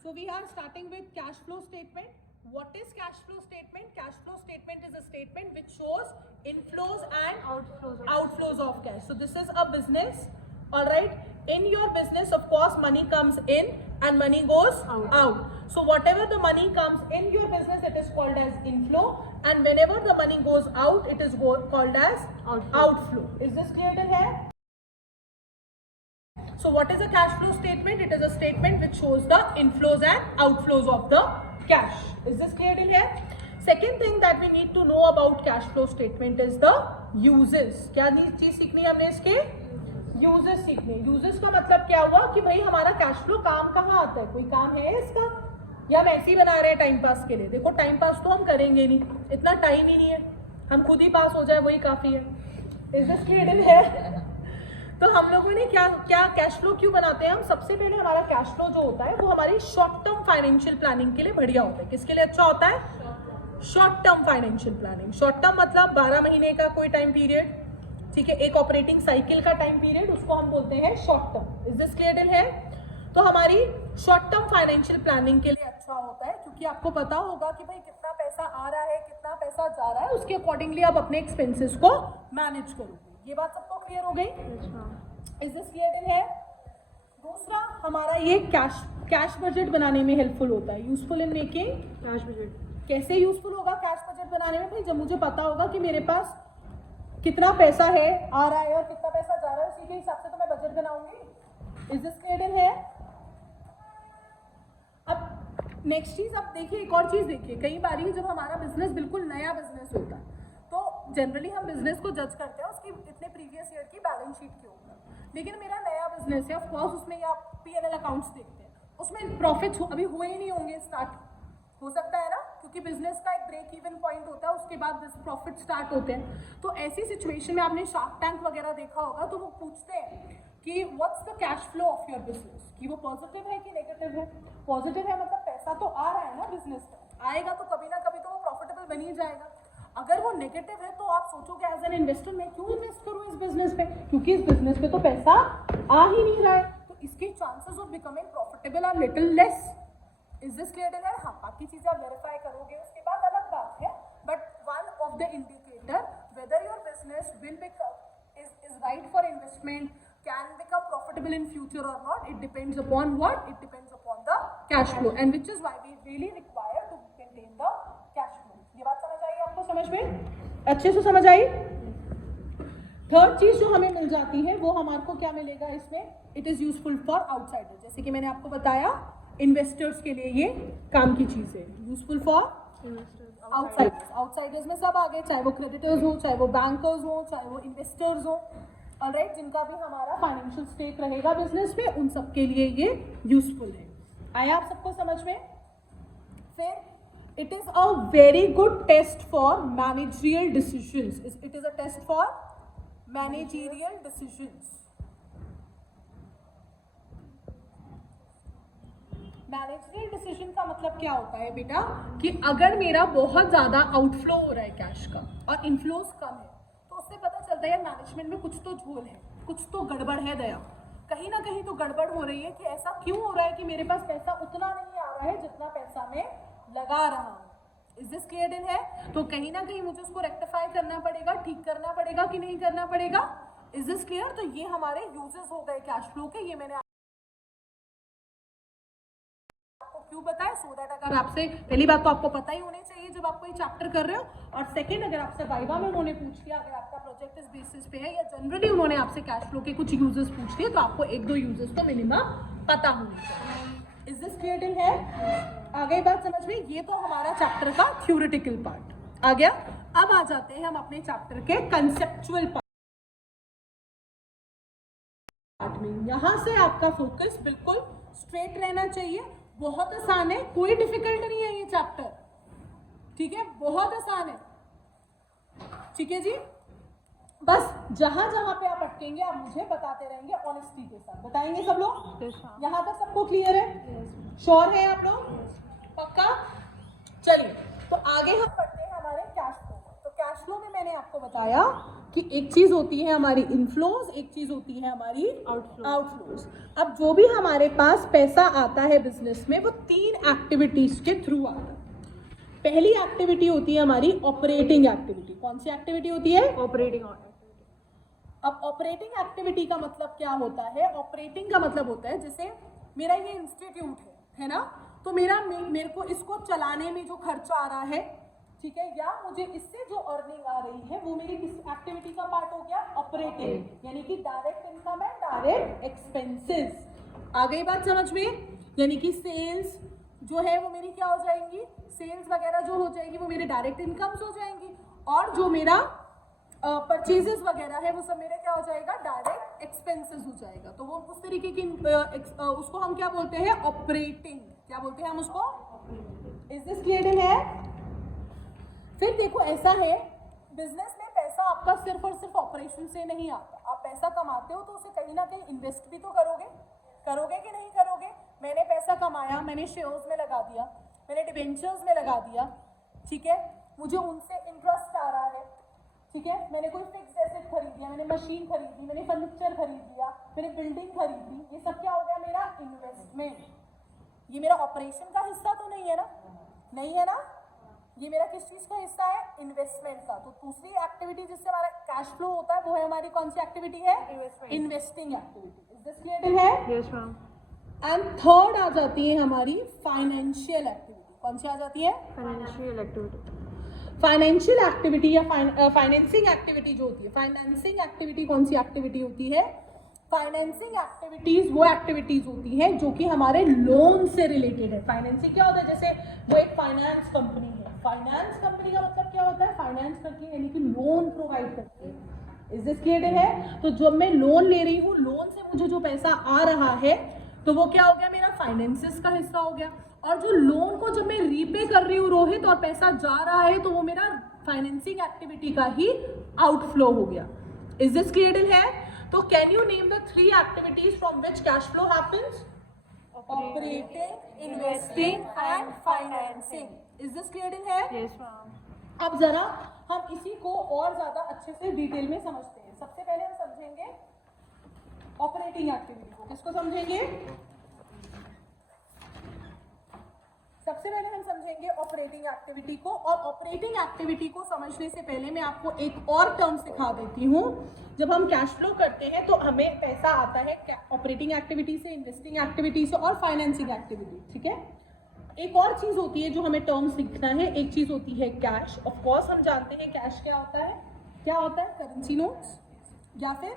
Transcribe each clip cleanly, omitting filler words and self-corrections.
So we are starting with cash flow statement. What is cash flow statement? Cash flow statement is a statement which shows inflows and outflows of cash. So this is a business, all right. In your business, of course, money comes in and money goes out. So whatever the money comes in your business, it is called as inflow, and whenever the money goes out, it is called as outflow. Is this clear till here? So what is a cash flow statement? It is a statement which shows the inflows and outflows of the cash. Is this clear till here? Second thing that we need to know about cash flow statement is the uses. क्या चीज सीखनी है हमने इसके? Uses सीखने. Uses का मतलब क्या हुआ कि भाई हमारा कैश फ्लो काम कहाँ आता है? कोई काम है इसका या हम ऐसे ही बना रहे हैं टाइम पास के लिए? देखो टाइम पास तो हम करेंगे नहीं, इतना टाइम ही नहीं है, हम खुद ही पास हो जाए वही काफी है. Is this clear till here? तो हम लोगों ने क्या कैश फ्लो क्यों बनाते हैं? हम सबसे पहले हमारा कैश फ्लो जो होता है वो हमारी शॉर्ट टर्म फाइनेंशियल प्लानिंग के लिए बढ़िया होता है. किसके लिए अच्छा होता है? Short term financial planning. Short term मतलब 12 महीने का कोई टाइम पीरियड, ठीक है, एक ऑपरेटिंग साइकिल का टाइम पीरियड, उसको हम बोलते हैं short term. Is this clear till है? तो हमारी शॉर्ट टर्म फाइनेंशियल प्लानिंग के लिए अच्छा होता है क्योंकि आपको पता होगा कि भाई कितना पैसा आ रहा है, कितना पैसा जा रहा है, उसके अकॉर्डिंगली आप अपने एक्सपेंसेस को मैनेज करोगे. ये बात सबको क्लियर हो गई? इज दिस क्लियर टिल है? दूसरा हमारा ये कैश बजट बनाने में हेल्पफुल होता है. Useful in making cash budget. कैसे यूजफुल होगा कैश बजट बनाने में? भाई जब मुझे पता होगा कि मेरे पास कितना पैसा है आ रहा है और कितना पैसा जा रहा है, उसी के हिसाब से तो मैं बजट बनाऊंगी. इज दिस क्लियर टिल है? अब नेक्स्ट चीज, अब देखिए एक और चीज देखिए, कई बार जब हमारा बिजनेस बिल्कुल नया बिजनेस होता है तो जनरली हम बिजनेस को जज करते हैं उसकी इतने प्रीवियस ईयर की बैलेंस शीट के ऊपर. लेकिन मेरा नया बिजनेस है, ऑफ कोर्स उसमें आप P&L अकाउंट्स देखते हैं, उसमें प्रॉफिट्स अभी हुए ही नहीं होंगे, स्टार्ट हो सकता है ना, क्योंकि बिजनेस का एक ब्रेक इवन पॉइंट होता है, उसके बाद प्रॉफिट स्टार्ट होते हैं. तो ऐसी सिचुएशन में आपने शार्क टैंक वगैरह देखा होगा, तो वो पूछते हैं कि what's the cash flow of your business, कि वो पॉजिटिव है कि नेगेटिव है. पॉजिटिव है मतलब पैसा तो आ रहा है ना, बिजनेस में आएगा तो कभी ना कभी तो वो प्रॉफिटेबल बन ही जाएगा. अगर वो नेगेटिव है तो आप सोचोगे एज एन इन्वेस्टर मैं क्यों इन्वेस्ट करूं इस बिजनेस पे, क्योंकि इस बिजनेस पे तो पैसा आ ही नहीं रहा है, तो इसके chances of becoming profitable are little less. Is this clear till? हाँ, बाकी चीजें आप वेरीफाई करोगे उसके बाद अलग बात है, but one of the indicator whether your business will become is right for investment, can become profitable in future और not, it depends upon what? It depends upon the cash flow, and which is why we really require to maintain the cash flow. ये बात समझ आई आपको? समझ में अच्छे से समझ आई? थर्ड चीज जो हमें मिल जाती है वो हमारे को क्या मिलेगा इसमें? It is useful for outsiders. जैसे कि मैंने आपको बताया इन्वेस्टर्स के लिए ये काम की चीज है, यूजफुल फॉर आउटसाइडर्स. आउटसाइडर्स में सब आ गए, चाहे वो क्रेडिटर्स हो, चाहे वो बैंकर्स हो, चाहे वो इन्वेस्टर्स हो, ऑलराइट, जिनका भी हमारा फाइनेंशियल स्टेक रहेगा बिजनेस में, उन सब के लिए ये यूजफुल है. आया आप सबको समझ में? फिर it is a very good test for managerial decisions. It is a test for managerial decisions. Managerial decision का मतलब क्या होता है बेटा? कि अगर मेरा बहुत ज्यादा आउटफ्लो हो रहा है कैश का और इनफ्लोज कम है, तो उससे पता चलता है यार मैनेजमेंट में कुछ तो झोल है, कुछ तो गड़बड़ है दया, कहीं ना कहीं तो गड़बड़ हो रही है. कि ऐसा क्यों हो रहा है कि मेरे पास पैसा उतना नहीं आ रहा है जितना पैसा मैं लगा रहा हूँ. इज दिस क्लियर इन है? तो कहीं ना कहीं मुझे उसको रेक्टिफाई करना पड़ेगा, ठीक करना पड़ेगा कि नहीं करना पड़ेगा. Is this clear? तो ये हमारे यूजेस हो गए कैश फ्लो के. ये मैंने आपको क्यों बताया? सो दैट अगर आपसे पहली बात तो आपको पता ही होनी चाहिए जब आपको ये चैप्टर कर रहे हो, और सेकंड अगर आपसे वाइवा में उन्होंने पूछ लिया, अगर आपका प्रोजेक्ट इस बेसिस पे है या जनरली उन्होंने आपसे कैश फ्लो के कुछ यूजेस पूछ लिए, तो आपको एक दो यूजेस तो मिनिमम पता होने चाहिए. इज दिस क्लियर टिल है? आ गई बात समझ में? ये तो हमारा चैप्टर का थ्योरेटिकल पार्ट आ गया. अब आ जाते हैं हम अपने चैप्टर के कंसेप्चुअल पार्ट में. यहां से आपका फोकस बिल्कुल स्ट्रेट रहना चाहिए. बहुत आसान है, कोई डिफिकल्ट नहीं है ये चैप्टर, ठीक है, बहुत आसान है, ठीक है जी. बस जहां जहां पे आप अटकेंगे आप मुझे बताते रहेंगे, ऑनेस्टी के साथ बताएंगे सब लोग. यहाँ तक सबको क्लियर है? श्योर है आप लोग? पक्का? चलिए तो आगे हम पढ़ते हैं हमारे कैश फ्लो. तो कैश फ्लो में मैंने आपको बताया कि एक चीज होती है हमारी इनफ्लोज, एक चीज होती है हमारी आउटफ्लोज। अब जो भी हमारे पास पैसा आता है बिजनेस में वो 3 एक्टिविटीज के थ्रू आता है। पहली एक्टिविटी होती है हमारी ऑपरेटिंग एक्टिविटी। कौन सी एक्टिविटी होती है? ऑपरेटिंग। अब ऑपरेटिंग एक्टिविटी का मतलब क्या होता है? ऑपरेटिंग का मतलब होता है जैसे मेरा ये इंस्टीट्यूट है ना, तो मेरे को इसको चलाने में जो खर्चा आ रहा है, ठीक है, या मुझे इससे जो अर्निंग आ रही है वो मेरी किस एक्टिविटी का पार्ट हो गया? ऑपरेटिंग, यानी कि direct income and direct expenses. आ गई बात समझ में? यानी कि सेल्स जो है वो मेरी क्या हो जाएंगी? सेल्स वगैरह जो हो जाएगी वो मेरे डायरेक्ट इनकम्स हो जाएंगी, और जो मेरा परचेजेस वगैरह है वो सब मेरा क्या हो जाएगा? डायरेक्ट एक्सपेंसेस हो जाएगा। तो वो उस तरीके की उसको हम क्या बोलते हैं? ऑपरेटिंग। क्या बोलते हैं हम उसको? इज दिस क्लियर है? फिर देखो ऐसा है, बिजनेस में पैसा आपका सिर्फ और सिर्फ ऑपरेशन से नहीं आता। आप पैसा कमाते हो तो उसे कहीं ना कहीं इन्वेस्ट भी तो करोगे कि नहीं करोगे? मैंने पैसा कमाया, मैंने शेयर्स में लगा दिया, मैंने डिबेंचर्स में लगा दिया, ठीक है, मुझे उनसे इंटरेस्ट आ रहा है, ठीक है, मैंने कोई फिक्स एसेट खरीद लिया, मैंने मशीन खरीदी, मैंने फर्नीचर खरीद लिया, मैंने बिल्डिंग खरीदी, ये सब क्या हो गया? मेरा इन्वेस्टमेंट। ये मेरा ऑपरेशन का हिस्सा तो नहीं है ना? नहीं है ना? ये मेरा किस चीज का हिस्सा है? इन्वेस्टमेंट का। तो दूसरी एक्टिविटी जिससे हमारा कैश फ्लो होता है वो है हमारी कौन सी एक्टिविटी है? Investing activity. Is this clear है? Yes ma'am. एंड थर्ड आ जाती है हमारी फाइनेंशियल एक्टिविटी। कौन सी आ जाती है? Financial activity. फाइनेंशियल एक्टिविटी या फाइनेंसिंग एक्टिविटी जो होती है, फाइनेंसिंग एक्टिविटी कौन सी एक्टिविटी होती है? फाइनेंसिंग एक्टिविटीज वो एक्टिविटीज होती हैं जो कि हमारे लोन से रिलेटेड है। फाइनेंसिंग क्या होता है? जैसे वो एक फाइनेंस कंपनी है, फाइनेंस कंपनी का मतलब क्या होता है? फाइनेंस करती है यानी कि लोन प्रोवाइड करती है। इज दिस क्लियर है? तो जब मैं लोन ले रही हूँ, लोन से मुझे जो पैसा आ रहा है तो वो क्या हो गया? मेरा फाइनेंसेस का हिस्सा हो गया। और जो लोन को जब मैं रीपे कर रही हूँ रोहित, और पैसा जा रहा है, तो वो मेरा फाइनेंसिंग एक्टिविटी का ही आउटफ्लो हो गया। इज दिस क्लियर है? तो can you name the 3 activities from which cash flow happens? Operating, investing and financing. Is this clear है? Yes ma'am. अब जरा हम इसी को और ज्यादा अच्छे से डिटेल में समझते हैं। सबसे पहले हम समझेंगे ऑपरेटिंग एक्टिविटी को। किसको समझेंगे? सबसे पहले हम समझेंगे ऑपरेटिंग एक्टिविटी को। और ऑपरेटिंग एक्टिविटी को समझने से पहले मैं आपको एक और टर्म सिखा देती हूँ। जब हम कैश फ्लो करते हैं तो हमें पैसा आता है ऑपरेटिंग एक्टिविटी से, इन्वेस्टिंग एक्टिविटी से और फाइनेंसिंग एक्टिविटी, ठीक है। एक और चीज होती है जो हमें टर्म सीखना है, एक चीज होती है कैश। ऑफ कोर्स हम जानते हैं कैश क्या होता है। क्या होता है? Currency notes. या फिर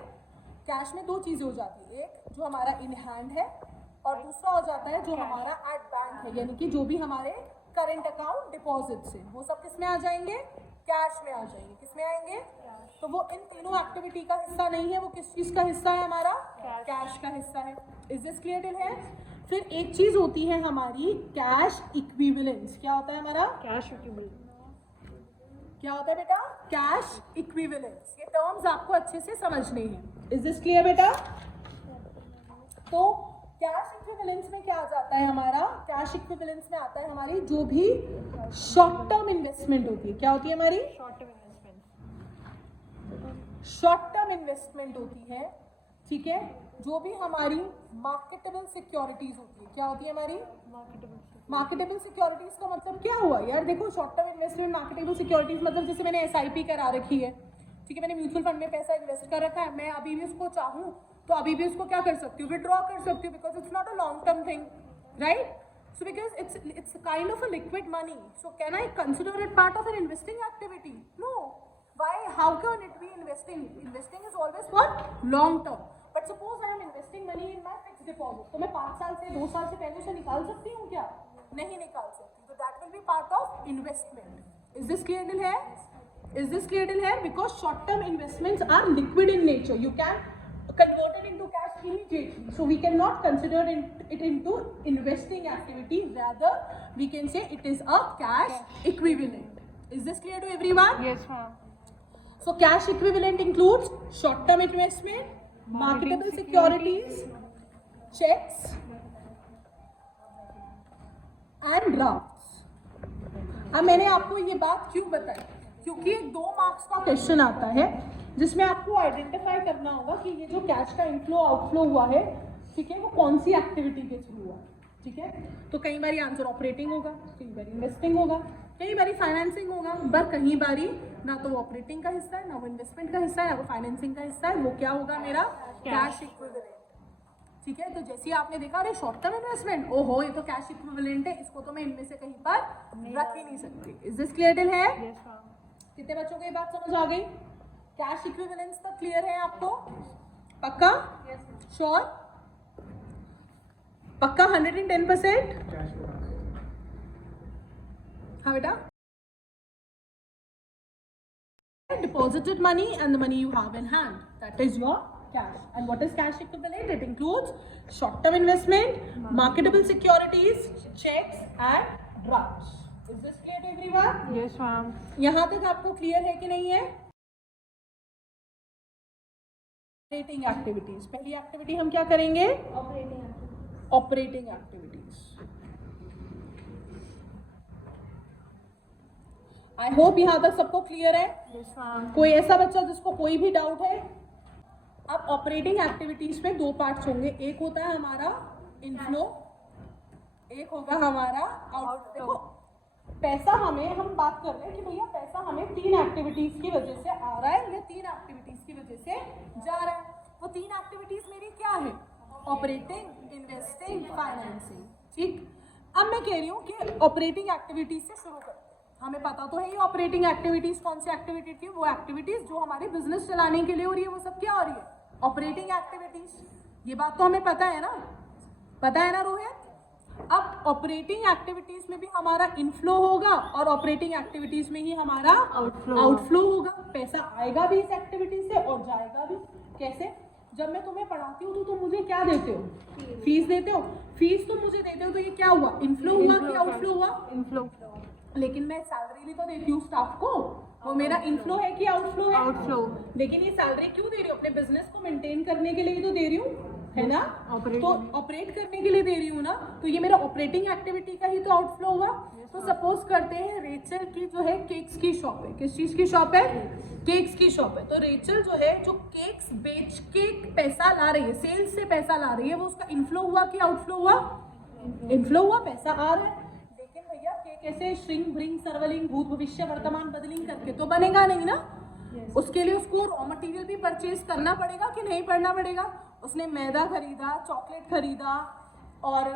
कैश में 2 चीजें हो जाती है, एक जो हमारा इन हैंड है और दूसरा हो जाता है जो हमारा एट बैंक है, यानी कि जो भी हमारे करंट अकाउंट डिपॉजिट्स है वो सब किस में आ जाएंगे? कैश में आ जाएंगे। किस में आएंगे? तो वो इन तीनों एक्टिविटी का हिस्सा नहीं है, वो किस चीज का हिस्सा है? हमारा कैश का हिस्सा है। इज दिस क्लियर है? फिर एक चीज होती है हमारी कैश इक्विवेलेंस। क्या होता है हमारा? Cash equivalence. क्या होता है बेटा? Cash equivalence. ये टर्म्स आपको अच्छे से समझने हैं। इज दिस क्लियर बेटा? तो कैश इक्विवेलेंस में क्या आ जाता है हमारा? कैश इक्विवेलेंस में आता है हमारी जो भी शॉर्ट टर्म इन्वेस्टमेंट होती है। क्या होती है हमारी? शॉर्ट टर्म इन्वेस्टमेंट होती है, ठीक है। जो भी हमारी मार्केटेबल सिक्योरिटीज होती है। क्या होती है हमारी? मार्केटेबल सिक्योरिटीज का मतलब क्या हुआ यार? देखो, short term investment, marketable securities मतलब जैसे मैंने SIP करा रखी है, ठीक है, मैंने म्यूचुअल फंड में पैसा इन्वेस्ट कर रखा है, मैं अभी भी उसको चाहूँ तो अभी भी उसको क्या कर सकती हूँ? विड्रॉ कर सकती हूँ, because it's not a long term thing, right? So because it's kind of a liquid money, so can I consider it part of an investing activity? No. Why? How can it be investing? Investing is always for long term. But suppose I am investing money in my fixed deposit, तो मैं 5 साल से 2 साल से पहले से निकाल सकती हूँ क्या? नहीं निकाल सकती, तो that will be part of investment. Is this clear till here? Is this clear till here? Because short term investments are liquid in nature. You can convert it into cash immediately. So we cannot consider it into investing activity. Rather, we can say it is a cash equivalent. Is this clear to everyone? Yes, ma'am. So cash equivalent includes short-term investment, marketable securities, checks, and drafts. अब मैंने आपको ये बात क्यों बताई? क्योंकि 2 marks का question आता है जिसमें आपको आइडेंटिफाई करना होगा कि ये जो कैश का इनफ्लो आउटफ्लो हुआ है, ठीक है, वो कौन सी एक्टिविटी के थ्रू हुआ, ठीक है। तो कई बार आंसर ऑपरेटिंग होगा, कई बार इन्वेस्टिंग होगा, कई बार फाइनेंसिंग होगा, पर कहीं बारी ना तो ऑपरेटिंग का हिस्सा है, ना वो इन्वेस्टमेंट का हिस्सा है, ना वो फाइनेंसिंग का हिस्सा है, वो क्या होगा मेरा कैश इक्विवेलेंट, ठीक है। तो जैसे आपने देखा, अरे शॉर्ट टर्म इन्वेस्टमेंट, ओहो ये तो कैश इक्विवेलेंट है, इसको तो मैं इनमें से कहीं पर रख ही नहीं सकती। इज दिस क्लियर टिल है? कितने बच्चों को ये बात समझ आ गई? कैश इक्विवेलेंस तक क्लियर है आपको? पक्का? श्योर? पक्का 110%? हाँ बेटा, deposited money and the money you have in hand, that is your cash. And what is cash equivalent? It includes short term investment, marketable securities, checks and drafts. Is this clear to everyone? Yes ma'am. यहाँ तक आपको clear है कि नहीं है? Operating activities, पहली activity हम क्या करेंगे? Operating activities. आई होप यहाँ तक सबको क्लियर है। कोई ऐसा बच्चा जिसको कोई भी डाउट है? अब ऑपरेटिंग एक्टिविटीज में दो पार्ट्स होंगे, एक होता है हमारा इनफ्लो, एक होगा हमारा आउटफ्लो। देखो पैसा हम बात कर रहे हैं कि भैया पैसा हमें तीन एक्टिविटीज की वजह से आ रहा है या तीन एक्टिविटीज की वजह से जा रहा है। वो तीन एक्टिविटीज मेरी क्या है? ऑपरेटिंग, इन्वेस्टिंग, फाइनेंसिंग, ठीक। अब मैं कह रही हूँ कि ऑपरेटिंग एक्टिविटीज से शुरू करते हैं। हमें पता तो है ये ऑपरेटिंग एक्टिविटीज कौन सी एक्टिविटी थी, वो एक्टिविटीज जो हमारे बिजनेस चलाने के लिए हो रही है, वो सब क्या हो रही है? Operating activities. ये बात तो हमें पता है ना, पता है ना रोहित? अब ऑपरेटिंग एक्टिविटीज में भी हमारा इनफ्लो होगा और ऑपरेटिंग एक्टिविटीज में ही हमारा आउटफ्लो होगा। पैसा आएगा भी इस एक्टिविटी से और जाएगा भी। कैसे? जब मैं तुम्हें पढ़ाती हूँ तो तुम मुझे क्या देते हो? फीस देते हो। फीस तुम मुझे देते हो तो ये क्या हुआ? इनफ्लो हुआ कि आउटफ्लो हुआ? इनफ्लो। लेकिन मैं सैलरी भी तो देती हूँ स्टाफ को, वो मेरा इनफ्लो है कि आउटफ्लो है? आउटफ्लो। लेकिन ये सैलरी क्यों दे रही हूँ? अपने बिजनेस को मेंटेन करने के लिए ही तो दे रही हूँ, है ना? तो ऑपरेट करने के लिए दे रही हूँ ना, तो ये मेरा ऑपरेटिंग एक्टिविटी का ही तो आउटफ्लो हुआ। तो सपोज करते हैं रेचल की जो है केक्स की शॉप है। किस चीज की शॉप है? केक्स की शॉप है। तो रेचल जो है जो केक्स बेच के पैसा ला रही है, सेल्स से पैसा ला रही है, वो उसका इनफ्लो हुआ कि आउटफ्लो हुआ? इनफ्लो हुआ, पैसा आ रहा है। लेकिन भैया केक ऐसे श्रिंग भ्रिंग सर्वलिंग भूत भविष्य वर्तमान बदलिंग करके तो बनेगा नहीं ना। उसके लिए उसको रॉ मटेरियल भी परचेज करना पड़ेगा कि नहीं करना पड़ेगा? उसने मैदा खरीदा, चॉकलेट खरीदा और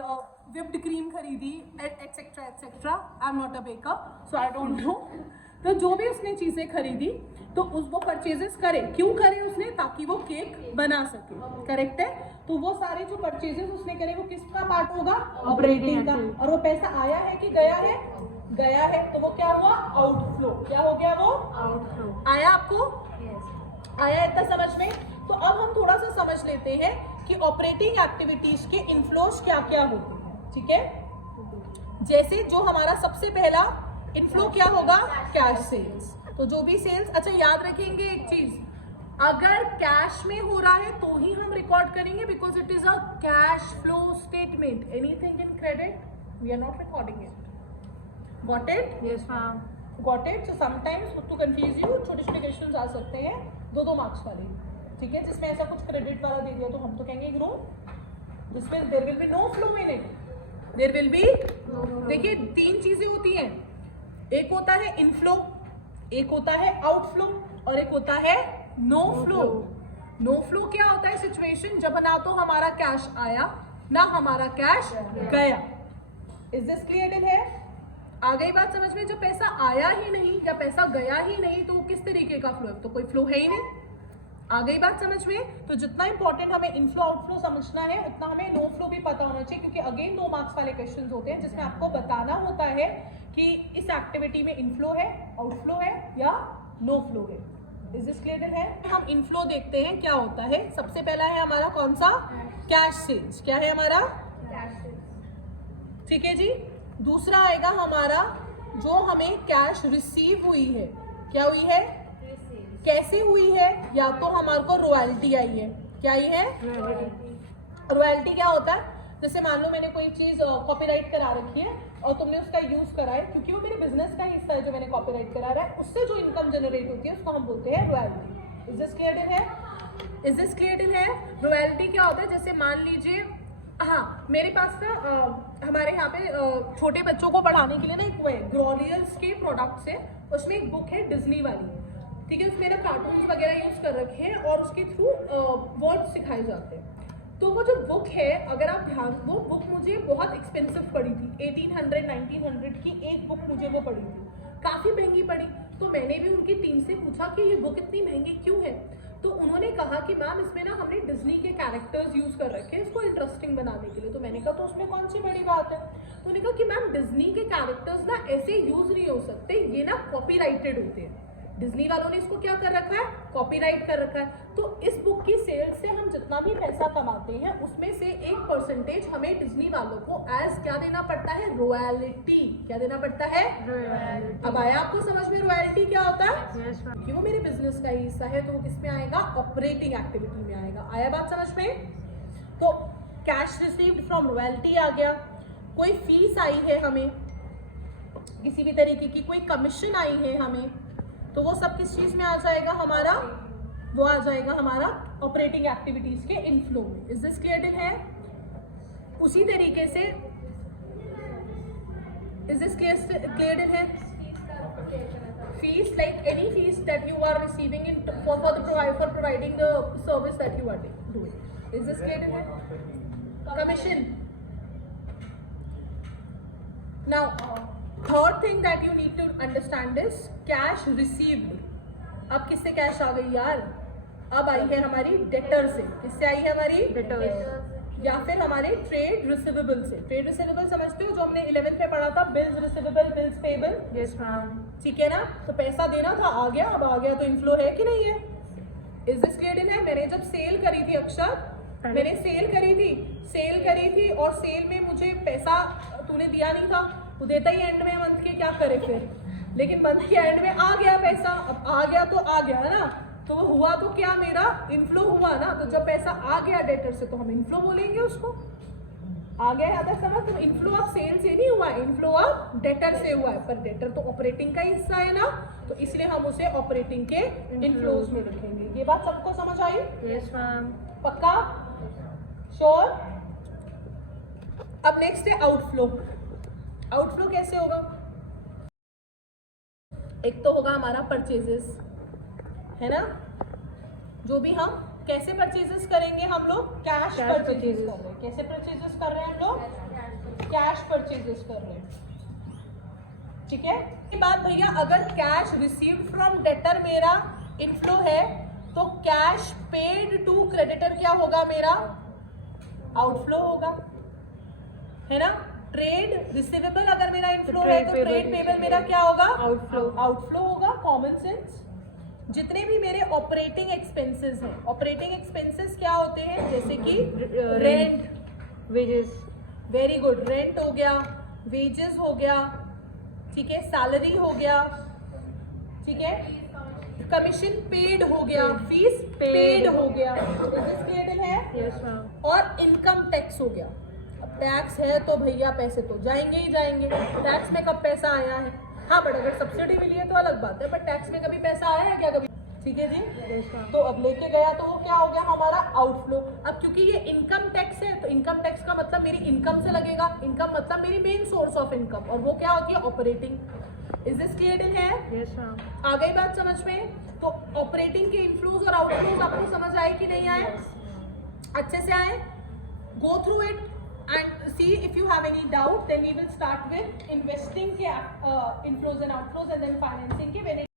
विप्ड क्रीम खरीदी, etcetera etcetera. I am not a baker so I don't know. तो जो भी उसने चीज़ें खरीदी तो वो परचेजेस करे, क्यों करे उसने? ताकि वो केक बना सके, करेक्ट है? तो वो सारे जो परचेजेस उसने करे वो किसका पार्ट होगा? ऑपरेटिंग का। और वो पैसा आया है कि गया है? गया है। तो वो क्या हुआ? आउटफ्लो। क्या हो गया वो? आउटफ्लो। आया आपको? आया इतना समझ में? तो अब हम थोड़ा सा समझ लेते हैं कि ऑपरेटिंग एक्टिविटीज के इनफ्लोज क्या क्या होते हैं, ठीक है। जैसे जो हमारा सबसे पहला इनफ्लो क्या होगा? Cash sales. तो जो भी सेल्स, अच्छा याद रखेंगे एक चीज, अगर कैश में हो रहा है तो ही हम रिकॉर्ड करेंगे, because it is a cash flow statement. Anything in credit we are not recording it. Got it? Yes ma'am. Got it? So sometimes to confuse you छोटे छोटे क्वेश्चंस आ सकते हैं 2-2 मार्क्स वाले, ठीक है, जिसमें ऐसा कुछ क्रेडिट वाला दे दिया तो हम तो कहेंगे नो, जिसमें there will be no flow in it, there will be. देखिए तीन चीजें होती हैं, एक होता है इनफ्लो, एक होता है आउटफ्लो और एक होता है नो फ्लो। नो फ्लो क्या होता है? सिचुएशन जब ना तो हमारा कैश आया ना हमारा कैश गया। इज दिस क्लियर है? आ गई बात समझ में? जब पैसा आया ही नहीं या पैसा गया ही नहीं तो वो किस तरीके का फ्लो है? तो कोई फ्लो है ही नहीं। आ गई बात समझ में? तो जितना इंपॉर्टेंट हमें इनफ्लो आउटफ्लो समझना है उतना हमें नो फ्लो भी पता होना चाहिए, क्योंकि अगेन 2 मार्क्स वाले क्वेश्चंस होते हैं जिसमें आपको बताना होता है कि इस एक्टिविटी में इनफ्लो है, आउटफ्लो है या नो फ्लो है। इज दिस क्लियर है? हम इनफ्लो देखते हैं क्या होता है। सबसे पहला है हमारा कौन सा? Cash sales. क्या है हमारा? ठीक है जी। दूसरा आएगा हमारा जो हमें कैश रिसीव हुई है। क्या हुई है? कैसे हुई है? या तो हमारे को रॉयल्टी आई है। क्या आई है? रॉयल्टी क्या होता है? जैसे मान लो मैंने कोई चीज कॉपीराइट करा रखी है और तुमने उसका यूज करा है, क्योंकि वो मेरे बिजनेस का हिस्सा है जो मैंने कॉपीराइट करा रहा है, उससे जो इनकम जनरेट होती है उसको हम बोलते हैं royalty. Is this clear in है? इज दिस क्लियर इन है? रॉयल्टी क्या होता है? जैसे मान लीजिए, हाँ, मेरे पास ना हमारे यहाँ पे छोटे बच्चों को पढ़ाने के लिए ना एक वो है, ग्रोलियर्स के प्रोडक्ट्स है, उसमें एक बुक है डिज्नी वाली, ठीक है, उसमें ना कार्टून्स वगैरह यूज कर रखे हैं और उसके थ्रू वर्ड्स सिखाए जाते हैं। तो वो जो बुक है, अगर आप ध्यान, वो बुक मुझे बहुत एक्सपेंसिव पड़ी थी, 1800-1900 की एक बुक मुझे वो पड़ी थी, काफ़ी महंगी पड़ी। तो मैंने भी उनकी टीम से पूछा कि ये बुक इतनी महंगी क्यों है? तो उन्होंने कहा कि मैम इसमें ना हमने डिज्नी के कैरेक्टर्स यूज़ कर रखे हैं इसको इंटरेस्टिंग बनाने के लिए। तो मैंने कहा तो उसमें कौन सी बड़ी बात है? तो उन्होंने कहा कि मैम डिज्नी के कैरेक्टर्स ना ऐसे यूज़ नहीं हो सकते, ये ना कॉपीराइटेड होते हैं। डिज्नी वालों ने इसको क्या कर रखा है? कॉपीराइट कर रखा है। तो इस बुक की सेल्स से हम जितना भी पैसा कमाते हैं उसमें से 1% हमें डिज्नी वालों को एज क्या देना पड़ता है? रॉयल्टी। क्या देना पड़ता है? रॉयल्टी। अब आया आपको समझ में रॉयल्टी क्या होता है? क्योंकि वो मेरे बिजनेस का ही हिस्सा है तो वो किस में आएगा? ऑपरेटिंग एक्टिविटी में आएगा। आया बात समझ में? तो कैश रिसीव्ड फ्रॉम रॉयल्टी आ गया, कोई फीस आई है हमें किसी भी तरीके की, कोई कमीशन आई है हमें, तो वो सब किस चीज में आ जाएगा हमारा? वो आ जाएगा हमारा ऑपरेटिंग एक्टिविटीज के इनफ्लो में। इज दिस क्लियर है? उसी तरीके से इज दिस क्लियर है? Fees, like any fees that you are receiving in for providing the service that you are doing. Is this clear है? Commission. Now third thing that you need to understand is cash received. अब किससे cash आ गई यार? अब आई है हमारी debtor से। किससे आई है हमारी? डेटर। या फिर हमारे ट्रेड रिसीवेबल से। ट्रेड रिसीवेबल समझते हो, जो हमने 11th में पढ़ा था, bills receivable, bills payable. Yes ma'am. ठीक है ना? तो पैसा देना था, आ गया, अब आ गया तो इनफ्लो है कि नहीं है? इज दिस क्लियर इन है? मैंने जब सेल करी थी अक्षर, मैंने सेल करी थी और सेल में मुझे पैसा तूने दिया नहीं था, वो देता ही एंड में मंथ के, क्या करे फिर? लेकिन मंथ के एंड में आ गया पैसा। अब आ गया तो आ गया ना, तो वो हुआ तो क्या? मेरा इनफ्लो हुआ ना। तो जब पैसा आ गया डेटर से तो हम इनफ्लो बोलेंगे उसको। आ गया याद है समझ? तो इनफ्लो अब सेल से नहीं हुआ है, इनफ्लो अब डेटर से हुआ है, पर डेटर तो ऑपरेटिंग का हिस्सा है ना, तो इसलिए हम उसे ऑपरेटिंग के इनफ्लोज में लिखेंगे। ये बात सबको समझ आई? Yes ma'am. पक्का? श्योर? अब नेक्स्ट है आउटफ्लो। आउटफ्लो कैसे होगा? एक तो होगा हमारा परचेजेस, है ना? जो भी हम कैसे परचेजेस करेंगे हम लोग? कैश परचेजेस कर रहे हैं। कैसे परचेजेस कर रहे हैं हम लोग? कैश परचेजेस कर रहे हैं। ठीक है? ये बात भैया, अगर कैश रिसीव्ड फ्रॉम डेटर मेरा इनफ्लो है तो कैश पेड टू क्रेडिटर क्या होगा मेरा? आउटफ्लो होगा, है ना? ट्रेड रिसीवेबल अगर मेरा इनफ्लो है तो ट्रेड पेबल मेरा क्या होगा? आउटफ्लो होगा। Common sense. जितने भी मेरे ऑपरेटिंग एक्सपेंसेस हैं, ऑपरेटिंग एक्सपेंसेस क्या होते हैं? जैसे कि rent, wages. Very good. Rent हो गया, वेजेस हो गया, ठीक है, सैलरी हो गया, ठीक है, कमीशन पेड हो गया, फीस पेड हो गया। है? yes, और इनकम टैक्स हो गया। अब टैक्स है तो भैया पैसे तो जाएंगे ही जाएंगे। टैक्स में कब पैसा आया है? हाँ, बट अगर सब्सिडी मिली है तो अलग बात है, बट टैक्स में कभी पैसा आया है क्या कभी? ठीक है जी। तो अब लेके गया तो वो क्या हो गया हमारा? आउटफ्लो। अब क्योंकि ये इनकम टैक्स है तो इनकम टैक्स का मतलब मेरी इनकम से लगेगा। इनकम मतलब मेरी मेन सोर्स ऑफ इनकम, और वो क्या होती है? Operating. Is this clear in है? Yes ma'am. आ गई बात समझ में? तो ऑपरेटिंग के इनफ्लोज और आउटफ्लोज आपको समझ आए कि नहीं आए? अच्छे से आए? Go through it and see if you have any doubt, then we will start with investing के inflows and outflows and then financing के when it